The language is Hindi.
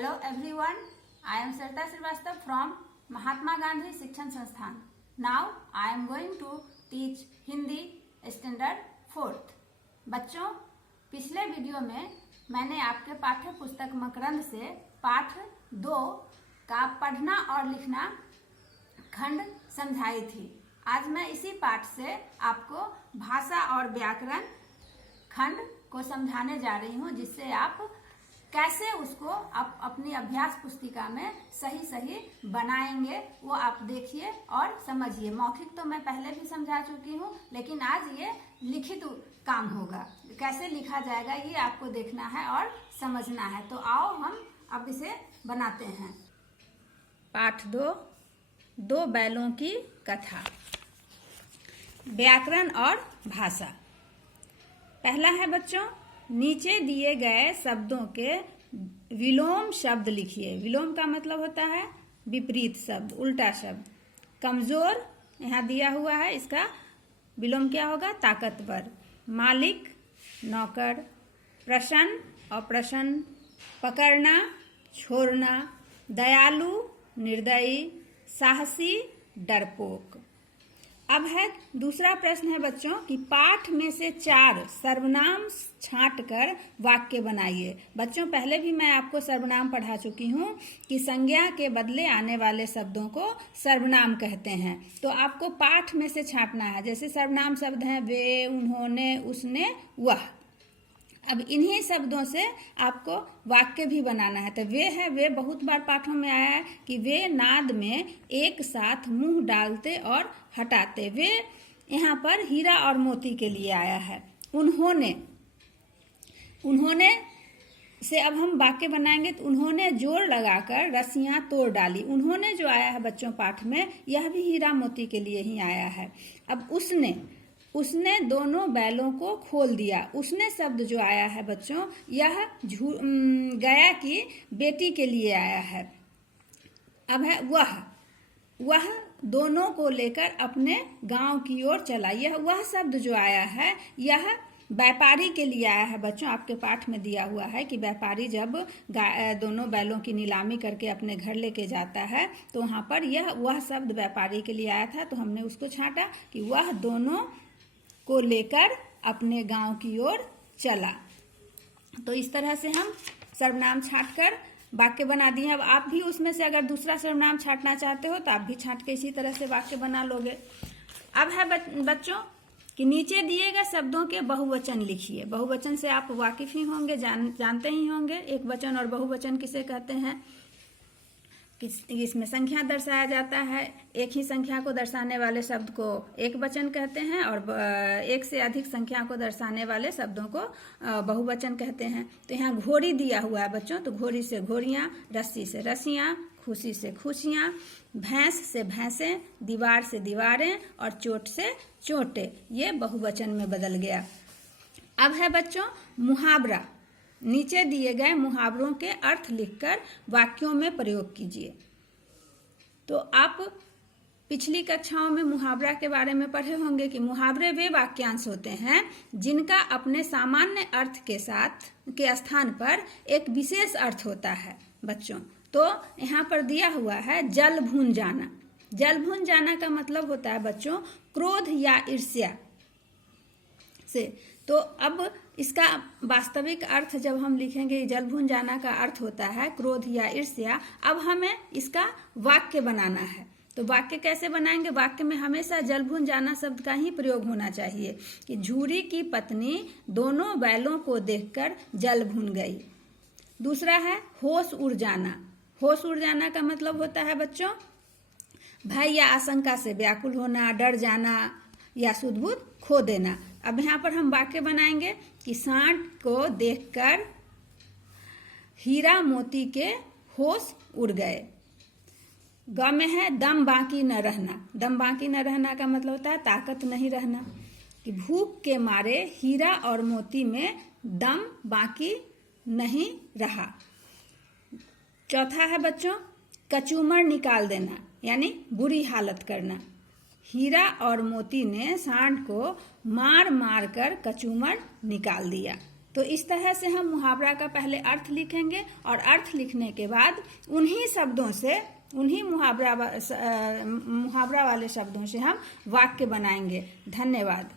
Hello everyone, I am Sarita Srivastava from Mahatma Gandhi Shikshan Sansthan. Now I am going to teach Hindi Standard 4th. बच्चों, पिछले वीडियो में मैंने आपके पाठ्य पुस्तक मकरंद से पाठ 2 का पढ़ना और लिखना खंड समझाई थी। आज मैं इसी पाठ से आपको भाषा और व्याकरण खंड को समझाने जा रही हूँ, जिससे आप कैसे उसको आप अपनी अभ्यास पुस्तिका में सही बनाएंगे वो आप देखिए और समझिए। मौखिक तो मैं पहले भी समझा चुकी हूँ, लेकिन आज ये लिखित काम होगा। कैसे लिखा जाएगा ये आपको देखना है और समझना है। तो आओ हम अब इसे बनाते हैं। पाठ 2, 2 बैलों की कथा। व्याकरण और भाषा। पहला है बच्चों, नीचे दिए गए शब्दों के विलोम शब्द लिखिए। विलोम का मतलब होता है विपरीत शब्द, उल्टा शब्द। कमजोर यहाँ दिया हुआ है, इसका विलोम क्या होगा? ताकतवर। मालिक, नौकर। प्रसन्न, अप्रसन्न। पकड़ना, छोड़ना। दयालु, निर्दयी। साहसी, डरपोक। अब है दूसरा प्रश्न है बच्चों कि पाठ में से 4 सर्वनाम छांटकर वाक्य बनाइए। बच्चों, पहले भी मैं आपको सर्वनाम पढ़ा चुकी हूँ कि संज्ञा के बदले आने वाले शब्दों को सर्वनाम कहते हैं। तो आपको पाठ में से छांटना है। जैसे सर्वनाम शब्द हैं वे, उन्होंने, उसने, वह। अब इन्हीं शब्दों से आपको वाक्य भी बनाना है। तो वे है, वे बहुत बार पाठों में आया है कि वे नाद में एक साथ मुंह डालते और हटाते। वे यहाँ पर हीरा और मोती के लिए आया है। उन्होंने से अब हम वाक्य बनाएंगे। तो उन्होंने जोर लगाकर रस्सियां तोड़ डाली। उन्होंने जो आया है बच्चों पाठ में, यह भी हीरा मोती के लिए ही आया है। अब उसने दोनों बैलों को खोल दिया। उसने शब्द जो आया है बच्चों, यह गया की बेटी के लिए आया है। अब है वह दोनों को लेकर अपने गांव की ओर चला। यह वह शब्द जो आया है, यह व्यापारी के लिए आया है। बच्चों, आपके पाठ में दिया हुआ है कि व्यापारी जब दोनों बैलों की नीलामी करके अपने घर लेके जाता है, तो वहाँ पर वह शब्द व्यापारी के लिए आया था। तो हमने उसको छांटा कि वह दोनों को लेकर अपने गांव की ओर चला। तो इस तरह से हम सर्वनाम छांटकर वाक्य बना दिए। अब आप भी उसमें से अगर दूसरा सर्वनाम छांटना चाहते हो तो आप भी छांट के इसी तरह से वाक्य बना लोगे। अब है बच्चों कि नीचे दिए गए शब्दों के बहुवचन लिखिए। बहुवचन से आप वाकिफ ही होंगे, जानते ही होंगे। एक वचन और बहुवचन किसे कहते हैं? इसमें संख्या दर्शाया जाता है। एक ही संख्या को दर्शाने वाले शब्द को एक वचन कहते हैं और एक से अधिक संख्या को दर्शाने वाले शब्दों को बहुवचन कहते हैं। तो यहाँ घोड़ी दिया हुआ है बच्चों, तो घोड़ी से घोड़ियाँ, रस्सी से रस्सियाँ, खुशी से खुशियाँ, भैंस से भैंसें, दीवार से दीवारें और चोट से चोटें। ये बहुवचन में बदल गया। अब है बच्चों मुहावरा। नीचे दिए गए मुहावरों के अर्थ लिखकर वाक्यों में प्रयोग कीजिए। तो आप पिछली कक्षाओं में मुहावरा के बारे में पढ़े होंगे कि मुहावरे वे वाक्यांश होते हैं जिनका अपने सामान्य अर्थ के स्थान पर एक विशेष अर्थ होता है बच्चों। तो यहाँ पर दिया हुआ है जल भून जाना। जल भून जाना का मतलब होता है बच्चों क्रोध या ईर्ष्या से। तो अब इसका वास्तविक अर्थ जब हम लिखेंगे, जल भून जाना का अर्थ होता है क्रोध या ईर्ष्या। अब हमें इसका वाक्य बनाना है। तो वाक्य कैसे बनाएंगे? वाक्य में हमेशा जल भून जाना शब्द का ही प्रयोग होना चाहिए कि झूरी की पत्नी दोनों बैलों को देखकर जल भून गई। दूसरा है होश उड़ जाना। होश उड़ जाना का मतलब होता है बच्चों भय या आशंका से व्याकुल होना, डर जाना या सुध-बुध खो देना। अब यहाँ पर हम वाक्य बनाएंगे कि सांड को देखकर हीरा मोती के होश उड़ गए। ग में है दम बाकी न रहना। दम बाकी न रहना का मतलब होता है ताकत नहीं रहना, कि भूख के मारे हीरा और मोती में दम बाकी नहीं रहा। चौथा है बच्चों कचूमर निकाल देना, यानी बुरी हालत करना। हीरा और मोती ने सांड को मार मार कर कचूमर निकाल दिया। तो इस तरह से हम मुहावरा का पहले अर्थ लिखेंगे और अर्थ लिखने के बाद उन्हीं शब्दों से, उन्हीं मुहावरा वाले शब्दों से हम वाक्य बनाएंगे। धन्यवाद।